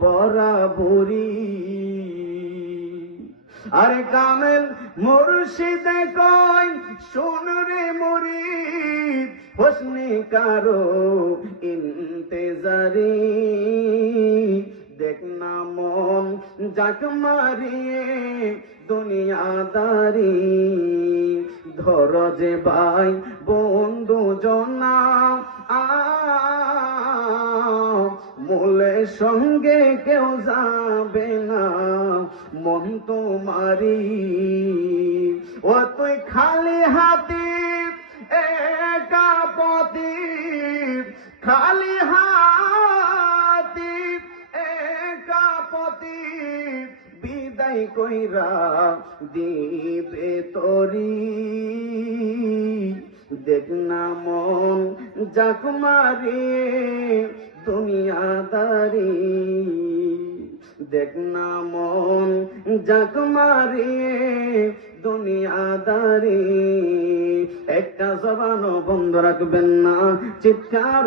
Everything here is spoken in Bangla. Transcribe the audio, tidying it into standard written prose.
বরাবরি। আরে কামেল মুর্শিদে কয় শোন রে মুরিদ, হোসনে কারো ইন্তেজারি। দেখ না মন যাক মারিয়ে দুনিয়াদারি, ধর যে ভাই বন্ধু জনা মূলের সঙ্গে কেউ যাবে না, মন তোমারি। ও তুই খালি হাতি একা পতি, খালি হাতি একা পতি, বিদায় কইরা দিবে তরি। দেখ না মন যাক মারিয়ে দুনিয়াদারি, দেখ না মন যাক মারিয়ে দুনিয়াদারি। একটা জবানও বন্ধ রাখবেন না, চিৎকার